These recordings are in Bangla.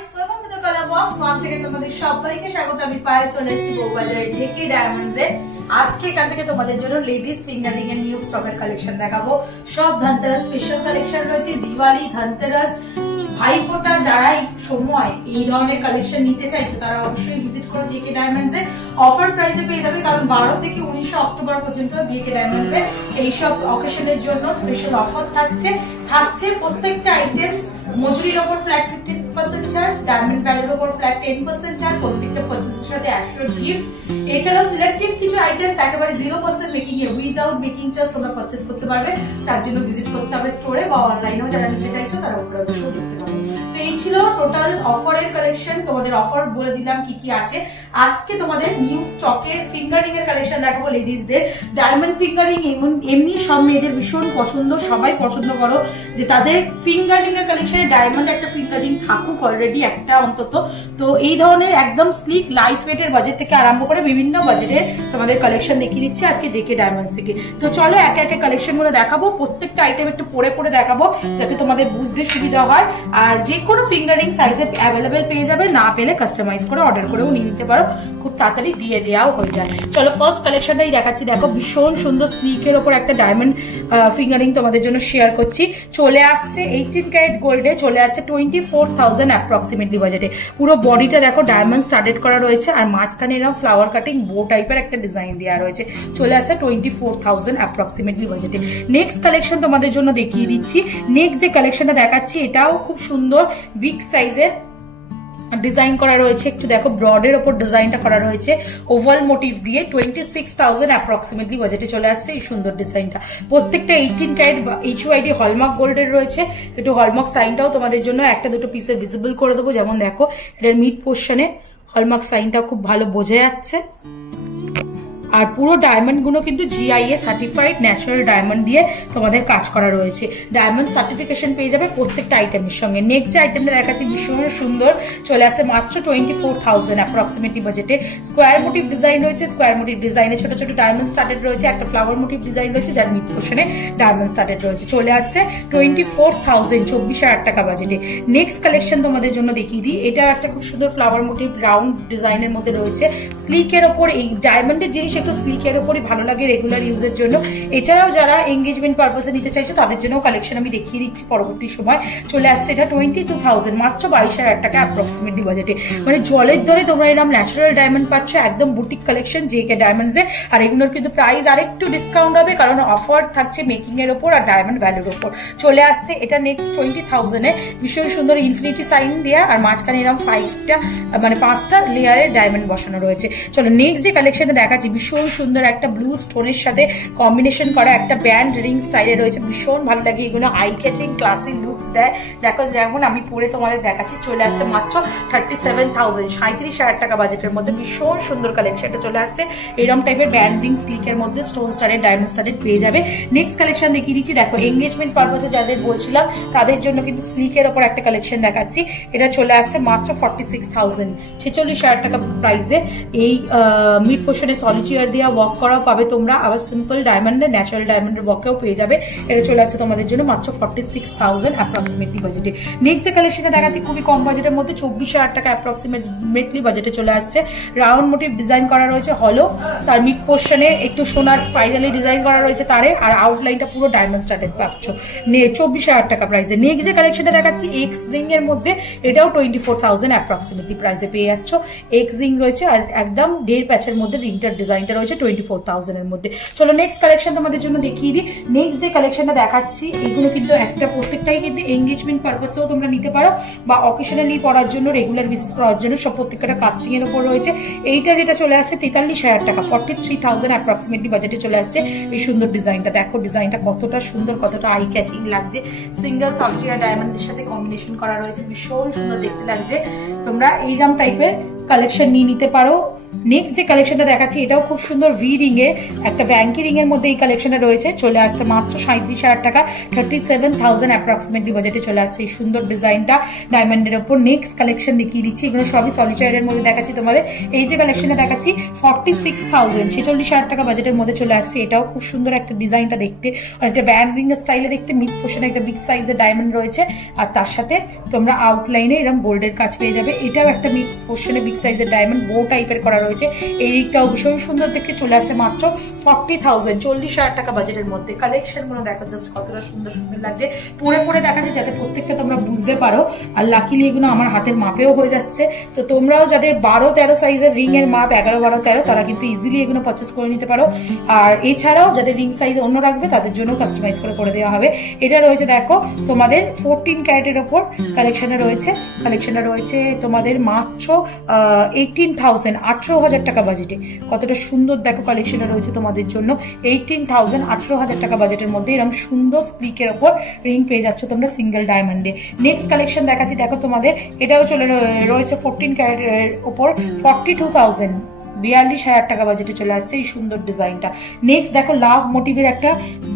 guys, welcome to the Color Box. Once again তোমাদের সবাইকে স্বাগত। আমি পায়ে চলে এসেছি বউবাজারে জেকে ডায়মন্ডস এ। আজকে এখান থেকে তোমাদের জন্য লেডিস ফিঙ্গারিং এর নিউ স্টকের কালেকশন দেখাবো। সব ধনতেরাস স্পেশাল কালেকশন রয়েছে। দিওয়ালি, ধনতেরাস, ভাইফোঁটা যারা এই সময় এই ধরনের কালেকশন নিতে চাইছে তারা অবশ্যই ভিজিট করো জেকে ডায়মন্ডস এ। অফার প্রাইসে পেয়ে যাবে, কারণ 12 থেকে 19 অক্টোবর পর্যন্ত জেকে ডায়মন্ডস এ এই সব অকেশনের জন্য স্পেশাল অফার থাকছে প্রত্যেকটা আইটেমস মজুরির উপর ফ্ল্যাট 15% ছাড়, ডায়মন্ড ভ্যালুর উপর ফ্ল্যাট 10% ছাড়, প্রত্যেকটা পারচেজের সাথে 100 গিফট। এছাড়াও সিলেক্টিভ কিছু আইটেমস একেবারে 0% মেকিং এ উইদাউট মেকিং চার্জ তোমরা পারচেজ করতে পারবে। তার জন্য ভিজিট করতে হবে স্টোরে বা অনলাইনেও যারা নিতে চাইছো তারা উপরে অবশ্যই দেখতে পাবে। তো এই ছিল টোটাল অফারের কালেকশন। তোমাদের অফার বলে দিলাম কি কি আছে। আজকে তোমাদের নিউ স্টকের ফিঙ্গারিং এর কালেকশন দেখাবো লেডিসদের। ডায়মন্ড ফিঙ্গারিং এমনি সব মেয়েদের ভীষণ পছন্দ, সবাই পছন্দ করো যে তাদের ফিঙ্গারিং এর কালেকশনে ডায়মন্ড একটা ফিঙ্গারিং থাকুক অলরেডি একটা অন্তত। তো এই ধরনের একদম স্লিক লাইট ওয়েট এর বাজেট থেকে আরম্ভ করে বিভিন্ন বাজেটের তোমাদের কালেকশন দেখিয়ে দিচ্ছি আজকে জেকে ডায়মন্ডস থেকে। তো চলো একে একে কালেকশন গুলো দেখাবো, প্রত্যেকটা আইটেম একটু পরে পরে দেখাবো যাতে তোমাদের বুঝতে সুবিধা হয়। আর যে কোনো ফিঙ্গারিং সাইজে অ্যাভেলেবেল পেয়ে যাবে, না পেলে কাস্টমাইজ করে অর্ডার করেও নিয়ে নিতে পারো, খুব তাড়াতাড়ি দিয়ে দেওয়াও হয়ে যায়। চলো ফার্স্ট কালেকশনটাই দেখাচ্ছি। দেখো ভীষণ সুন্দর স্লিকের ওপর একটা ডায়মন্ড ফিঙ্গারিং তোমাদের জন্য শেয়ার করছি। চলে আসছে 18 ক্যারেট গোল্ডে, চলে আসছে 24,000 অ্যাপ্রক্সিমেটলি বাজেটে। পুরো বডিটা দেখো ডায়মন্ড স্টার্টেড করা রয়েছে আর মাঝখানে এরকম ফ্লাওয়ার কাটিং বো টাইপের একটা ডিজাইন দেওয়া রয়েছে। চলে আসছে 24,000 অ্যাপ্রক্সিমেটলি বাজেটে। নেক্সট কালেকশন তোমাদের জন্য দেখিয়ে দিচ্ছি। নেক্সট যে কালেকশনটা দেখাচ্ছি এটাও খুব সুন্দর বিগ সাইজের ডিজাইন করা রয়েছে। একটু দেখো ব্রডের ওপর ডিজাইনটা করা রয়েছে ওভাল মোটিভ দিয়ে। 26,000 অ্যাপ্রক্সিমেটলি বাজেটে চলে আসছে এই সুন্দর ডিজাইনটা। প্রত্যেকটা 18 ক্যারেট HYD হলমার্ক গোল্ডের রয়েছে। একটু হলমার্ক সাইনটাও তোমাদের জন্য একটা দুটো পিসে ভিজিবল করে দেবো। যেমন দেখো এটার মিড পোর্শনে হলমার্ক সাইনটা খুব ভালো বোঝা যাচ্ছে। আর পুরো ডায়মন্ড গুলো কিন্তু GIA সার্টিফাইড ন্যাচারাল ডায়মন্ড দিয়ে তোমাদের কাজ করা রয়েছে। ডায়মন্ড সার্টিফিকেশন পেয়ে যাবে প্রত্যেকটা আইটেমের সঙ্গে। নেক্সট যে আইটেমটা দেখাচ্ছি ভীষণ সুন্দর, চলে আসে মাত্র 24,000 অ্যাপ্রক্সিমেটলি বাজেটে। স্কোয়ার মোটিভ ডিজাইন রয়েছে। স্কোয়ার মোটিভ ডিজাইনে ছোট ছোট ডায়মন্ড স্টার্টেড রয়েছে। একটা ফ্লাওয়ার মোটিভ ডিজাইন রয়েছে যার মিড পোর্শনে ডায়মন্ড স্টার্টেড রয়েছে। চলে আসছে 24,000 24,000 টাকা বাজেটে। নেক্সট কালেকশন তোমাদের জন্য দেখিয়ে দিই। এটা একটা খুব সুন্দর ফ্লাওয়ার মোটিভ রাউন্ড ডিজাইনের মধ্যে রয়েছে। স্লিকের ওপর এই ডায়মন্ডের জিনিস একটু স্লিকের উপরই ভালো লাগে রেগুলার ইউজের জন্য। এছাড়াও যারা এঙ্গেজমেন্ট পারপাসে নিতে চাইছো তাদের জন্য কালেকশন আমি দেখিয়ে দিচ্ছি পরবর্তী সময়। চলে আসছে এটা 22,000 মাত্র 22,000 টাকা অ্যাপ্রক্সিমেটলি বাজেটে। মানে জলের দরে তোমরা এরকম ন্যাচারাল ডায়মন্ড পাচ্ছ, একদম বুটিক কালেকশন জেকে ডায়মন্ডস এ। আর এগুলোর কিন্তু প্রাইস আরেকটু ডিসকাউন্ট হবে কারণ অফার থাকছে মেকিং এর উপর আর ডায়মন্ড ভ্যালুর উপর। চলে আসছে এটা নেক্সট 20,000 এ। ভীষণ সুন্দর ইনফিনিটি সাইন দেয়া আর মাঝখানে এরকম 5টা লেয়ারের ডায়মন্ড বসানো রয়েছে। চলো নেক্সট যে কালেকশনটা দেখাচ্ছি ভীষণ সুন্দর একটা ব্লু স্টোনের সাথে কম্বিনেশন করা একটা ব্যান্ড রিং স্টাইলে রয়েছে। ভীষণ ভালো লাগে এগুলো, আই ক্যাচিং ক্লাসি লুকস দেয়। দেখো যেমন আমি পরে তোমাদের দেখাচ্ছি। চলে আসছে মাত্র 37,000 37,000 টাকা বাজেটের মধ্যে। ভীষণ সুন্দর কালেকশনটা চলে আসছে। এরকম টাইপের ব্যান্ড রিং স্টিকের মধ্যে স্টোন স্টারের ডায়মন্ড স্টারের পেয়ে যাবে। নেক্সট কালেকশন দেখিয়ে দিচ্ছি। দেখো এঙ্গেজমেন্ট পারপাসে যাদের বলছিলাম তাদের জন্য কিন্তু স্লিকের ওপর একটা কালেকশন দেখাচ্ছি। এটা চলে আসছে মাত্র 46,000 46,000 টাকা প্রাইসে। এই মিড পোর্শনে সলিচিয়ার দিয়ে ওয়ার্ক করাও পাবে তোমরা, আবার সিম্পল ডায়মন্ডের ন্যাচারাল ডায়মন্ডের ওয়ার্কেও পেয়ে যাবে। এটা চলে আসছে তোমাদের জন্য মাত্র 46,000 অ্যাপ্রক্সিমেটলি বাজেটে। নেক্সট যে কালেকশনটা দেখাচ্ছি খুবই কম বাজেটের মধ্যে 24,000 টাকা অ্যাপ্রক্সিমেটলি বাজেটে চলে আসছে। রাউন্ড মোটিভ ডিজাইন করা রয়েছে হলো, তার মিড পোর্শনে একটু সোনার স্পাইরালি ডিজাইন করা রয়েছে তারে, আর আউটলাইনটা পুরো ডায়মন্ড স্টার্টেড পাচ্ছ 24,000 টাকা প্রাইসে। নেক্সট যে কালেকশনটা দেখাচ্ছি এক্স রিং এর মধ্যে, এটাও 24,000 অ্যাপ্রক্সিমেটলি প্রাইসে পেয়ে যাচ্ছ। এক্স রিং রয়েছে আর একদম 1.5 প্যাচের মধ্যে রিংটার ডিজাইনটা রয়েছে 24,000 এর মধ্যে। চলো নেক্সট কালেকশন তোমাদের জন্য দেখিয়ে দিই। নেক্সট যে কালেকশনটা দেখাচ্ছি এগুলো কিন্তু একটা প্রত্যেকটাই কিন্তু এঙ্গেজমেন্ট পারপাসেও তোমরা নিতে পারো বা অকেশনালি পরার জন্য, রেগুলার বেসিস পরার জন্য, সব প্রত্যেকটা কাস্টিং এর উপর রয়েছে। এইটা যেটা চলে আসছে 43,000 টাকা 43,000 অ্যাপ্রক্সিমেটলি বাজেটে চলে আসছে। এই সুন্দর ডিজাইনটা দেখো, ডিজাইনটা কতটা সুন্দর, কতটা আই ক্যাচিং লাগছে। সিঙ্গেল সালচিয়া ডায়মন্ডের সাথে কম্বিনেশন করা রয়েছে, ভীষণ সুন্দর দেখতে লাগছে। তোমরা এইরকম টাইপের কালেকশন নিয়ে নিতে পারো। নেক্সট যে কালেকশনটা দেখাচ্ছি এটাও খুব সুন্দর ভি রিং এর একটা ব্যাংকি রিং এর মধ্যে এই কালেকশনটা রয়েছে, চলে আসছে মাত্র 37,000 টাকা, 37,000 অ্যাপ্রক্সিমেটলি বাজেটে চলে আসছে এই সুন্দর ডিজাইনটা ডায়মন্ডের উপর। নেক্সট কালেকশন দেখিয়ে দিচ্ছি, এগুলো সবই সলিটায়ারের মধ্যে দেখাচ্ছি তোমাদের। এই যে কালেকশনটা দেখাচ্ছি 46,000 46,000 টাকা বাজেটের মধ্যে চলে আসছে। এটাও খুব সুন্দর একটা ডিজাইনটা দেখতে, একটা ব্যান্ড রিং এর স্টাইলে দেখতে, মিড পোর্শনে একটা বিগ সাইজের ডায়মন্ড রয়েছে আর তার সাথে তোমরা আউটলাইনে এরকম গোল্ডের কাজ পেয়ে যাবে। এটাও একটা মিড পোর্শনে বিগ সাইজের ডায়মন্ড বো টাইপের করা রয়েছে। এই দিকটাও ভীষণ সুন্দর দেখে চলে আসছে মাত্র 40,000 40,000 টাকা বাজেটের মধ্যে। কালেকশন গুলো দেখো জাস্ট কতটা সুন্দর সুন্দর লাগছে, পরে পরে দেখাচ্ছে যাতে প্রত্যেকটা তোমরা বুঝতে পারো। আর লাকিলি এগুলো আমার হাতের মাপেও হয়ে যাচ্ছে, তো তোমরাও যাদের 12-13 সাইজের রিং এর মাপ 11-12-13 তারা কিন্তু ইজিলি এগুলো পারচেস করে নিতে পারো। আর এছাড়াও যাদের রিং সাইজ অন্য রাখবে তাদের জন্য কাস্টমাইজ করে দেওয়া হবে। এটা রয়েছে দেখো তোমাদের 14 ক্যারেটের ওপর কালেকশনটা রয়েছে তোমাদের মাত্র 18,000 18,000 টাকা বাজেটে। কতটা সুন্দর দেখো কালেকশনটা রয়েছে তোমাদের জন্য 18,000 18,000 টাকা বাজেটের মধ্যে এরকম সুন্দর স্লিকের ওপর রিং পেয়ে যাচ্ছ তোমরা সিঙ্গেল ডায়মন্ডে। নেক্সট কালেকশন দেখাচ্ছি দেখো তোমাদের, এটাও রয়েছে 14 ক্যারেটের ওপর 42,000 42,000 টাকা বাজেটে চলে আসছে এই সুন্দর ডিজাইনটা। নেক্সট দেখো লাভ মোটিভের একটা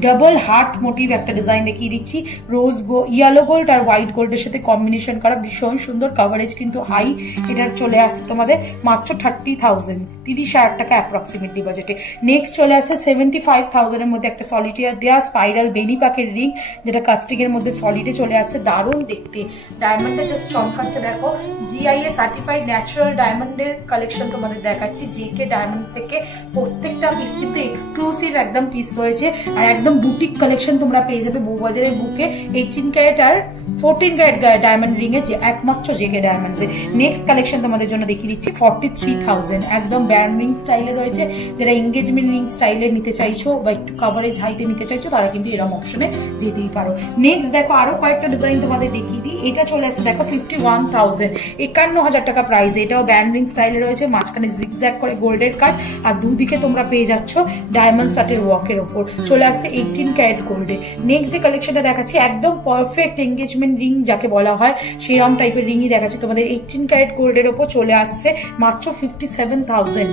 ডাবল হার্ট মোটিভ একটা ডিজাইন দেখিয়ে দিচ্ছি, রোজ ইয়েলো গোল্ড আর হোয়াইট গোল্ডের সাথে কম্বিনেশন করা, ভীষণ সুন্দর, কাভারেজ কিন্তু হাই। এটা চলে আসছে তোমাদের মাত্র 30,000 30,000 টাকা অ্যাপ্রক্সিমেটলি বাজেটে। নেক্সট চলে আসছে 75,000 এর মধ্যে একটা সলিটিয়ার দেওয়া স্পাইরাল বেনি পাকের রিং, যেটা কাস্টিং এর মধ্যে সলিডে চলে আসছে, দারুণ দেখতে। ডায়মন্ডটা জাস্ট চমকাচ্ছে দেখো, GIA সার্টিফাইড ন্যাচারাল ডায়মন্ডের কালেকশন তোমাদের দেখাচ্ছি জেকে ডায়মন্ডস থেকে। প্রত্যেকটা পিস কিন্তু এক্সক্লুসিভ একদম পিস রয়েছে আর একদম বুটিক কালেকশন তোমরা পেয়ে যাবে বউবাজারের বুকে 18 ক্যারেট আর 14 ক্যারেট ডায়মন্ড রিং এ, যে একমাত্র জেকে ডায়মন্ডস এ। নেক্সট কালেকশন তোমাদের জন্য দেখিয়ে দিচ্ছি 43,000 একদম ব্যান্ড রিং স্টাইলে রয়েছে। যারা এঙ্গেজমেন্ট রিং স্টাইলে নিতে চাইছো বা একটু কাভারেজ হাইতে নিতে চাইছো তারা কিন্তু এরকম অপশনে যেতেই পারো। নেক্সট দেখো আরো কয়েকটা ডিজাইন তোমাদের দেখিয়ে দিই। এটা চলে আসছে দেখো 51,000 51,000 টাকা প্রাইস। এটাও ব্যান্ড রিং স্টাইলে রয়েছে, মাঝখানে জিগজ্যাগ করে গোল্ডের কাজ আর দুদিকে তোমরা পেয়ে যাচ্ছ ডায়মন্ড স্টার্টের ওয়ার্কের ওপর, চলে আসছে 18 ক্যারেট গোল্ডে। নেক্সট যে কালেকশনটা দেখাচ্ছি একদম পারফেক্ট এঙ্গেজমেন্ট রিং যাকে বলা হয় সেরকম টাইপের রিংই দেখাচ্ছি তোমাদের 18 ক্যারেট গোল্ডের ওপর, চলে আসছে মাত্র 57,000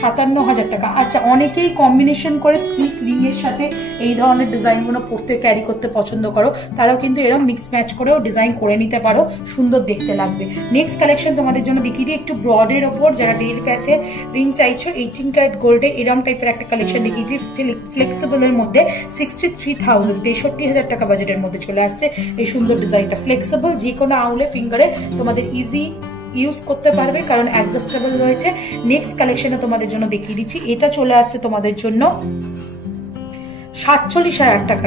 57,000 টাকা। আচ্ছা, অনেকেই কম্বিনেশন করে স্লিক রিং এর সাথে এই ধরনের ডিজাইন গুলো পরতে ক্যারি করতে পছন্দ করো, তারাও কিন্তু এরকম মিক্স ম্যাচ করেও ডিজাইন করে নিতে পারো, সুন্দর দেখতে লাগবে। নেক্সট কালেকশন তোমাদের জন্য দেখিয়ে দিই একটু ব্রডের ওপর, যারা ডেল প্যাচে রিং চাইছো 18 ক্যারেট গোল্ডে এরকম টাইপের একটা কালেকশন দেখিয়েছি ফ্লেক্সিবল এর মধ্যে 63,000 63,000 টাকা বাজেটের মধ্যে চলে আসছে এই সুন্দর ডিজাইনটা। ফ্লেক্সিবল, যে কোনো আউলে ফিঙ্গারে তোমাদের ইজি ইউজ করতে পারবে কারণ অ্যাডজাস্টেবল রয়েছে। নেক্সট কালেকশনে তোমাদের জন্য দেখিয়ে দিচ্ছি, এটা চলে আসছে তোমাদের জন্য 47,000 টাকা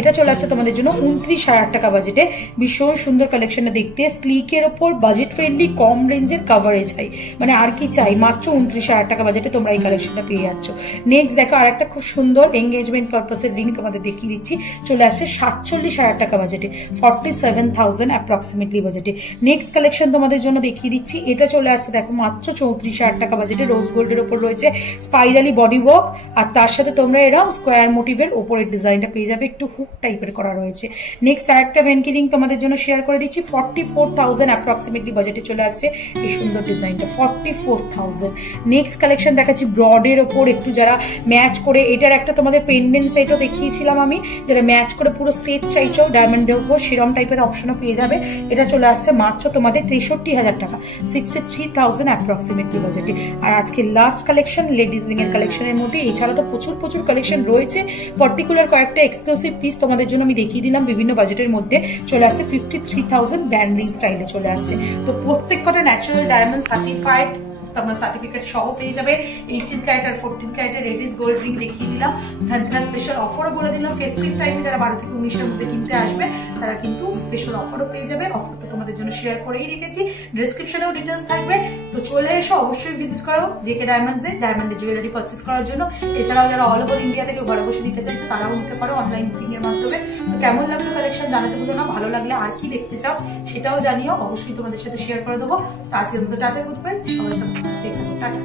এটা চলে আসছে তোমাদের জন্য 29,000 টাকা বাজেটে। ভীষণ সুন্দর কালেকশনটা দেখতে, স্লিকের ওপর বাজেট ফ্রেন্ডলি, কম রেঞ্জের, কাভারেজ হাই, মানে আর কি চাই, মাত্র 29,000 টাকা বাজেটে তোমরা এই কালেকশনটা পেয়ে যাচ্ছ। নেক্সট দেখো আর একটা খুব সুন্দর এঙ্গেজমেন্ট পারপাসের রিং তোমাদের দেখিয়ে দিচ্ছি, চলে আসছে 47,000 টাকা বাজেটে 47,000 অ্যাপ্রক্সিমেটলি বাজেটে। নেক্সট কালেকশন তোমাদের জন্য দেখিয়ে দিচ্ছি, এটা চলে আসছে দেখো মাত্র 34,000 টাকা বাজেটে, রোজ গোল্ডের ওপর রয়েছে স্পাইরালি বডি ওয়ার্ক আর তার সাথে তোমরা এরা স্কোয়ার মোটিভের উপরের ডিজাইনটা পেয়ে যাবে, একটু হুক টাইপের করা রয়েছে। নেক্সট আরেকটা ভেনকি রিং তোমাদের জন্য শেয়ার করে দিচ্ছি 44,000 অ্যাপ্রক্সিমেটলি বাজেটে চলে আসছে এই সুন্দর ডিজাইনটা 44,000। নেক্সট কালেকশন দেখাচ্ছি ব্রডের ওপর, একটু যারা ম্যাচ করে, এটার একটা তোমাদের পেন্ডেন্ট সেটও দেখিয়েছিলাম আমি, যারা ম্যাচ করে পুরো সেট চাইছো ডায়মন্ডের উপর সেরম টাইপের অপশনও পেয়ে যাবে। এটা চলে আসছে মাত্র তোমাদের 63,000 টাকা 63,000 অ্যাপ্রক্সিমেটলি বাজেটে। আর আজকে লাস্ট কালেকশন লেডিস রিং এর কালেকশনের মধ্যে, এছাড়া তো প্রচুর কালেকশন রয়েছে, পার্টিকুলার কয়েকটা এক্সক্লুসিভ পিস তোমাদের জন্য আমি দেখিয়ে দিলাম বিভিন্ন বাজেটের মধ্যে। চলে আসছে 53,000 ব্যান্ড রিং স্টাইলে চলে আসছে। তো প্রত্যেক কটা ন্যাচারাল ডায়মন্ড সার্টিফাইড তোমরা সার্টিফিকেট সহ পেয়ে যাবে। 18 ক্যারেট আর 14 ক্যারেটের লেডিস গোল্ড রিং দেখিয়ে দিলাম, ধনতেরাস স্পেশাল অফারও বলে দিলাম। ফেস্টিভ টাইমে যারা 12 থেকে 19 এর মধ্যে কিনতে আসবে তারা কিন্তু স্পেশাল অফারও পেয়ে যাবে। অফার তো তোমাদের জন্য শেয়ার করেই রেখেছি, ডেসক্রিপশনেও ডিটেলস থাকবে, তো চলে এসো অবশ্যই ভিজিট করো জেকে ডায়মন্ডসে ডায়মন্ডে জুয়েলারি পারচেস করার জন্য। এছাড়াও যারা অল ওভার ইন্ডিয়া থেকে ঘরে বসে নিতে চাইছো তারাও নিতে পারো অনলাইন বুকিং এর মাধ্যমে। তো কেমন লাগলো কালেকশন জানাতে ভুলো না, ভালো লাগলে আর কি দেখতে চাও সেটাও জানিও, অবশ্যই তোমাদের সাথে শেয়ার করে দেবো। তো আজকের মতো টাটা, গুড বাই, সবাই দেখো, টাটা।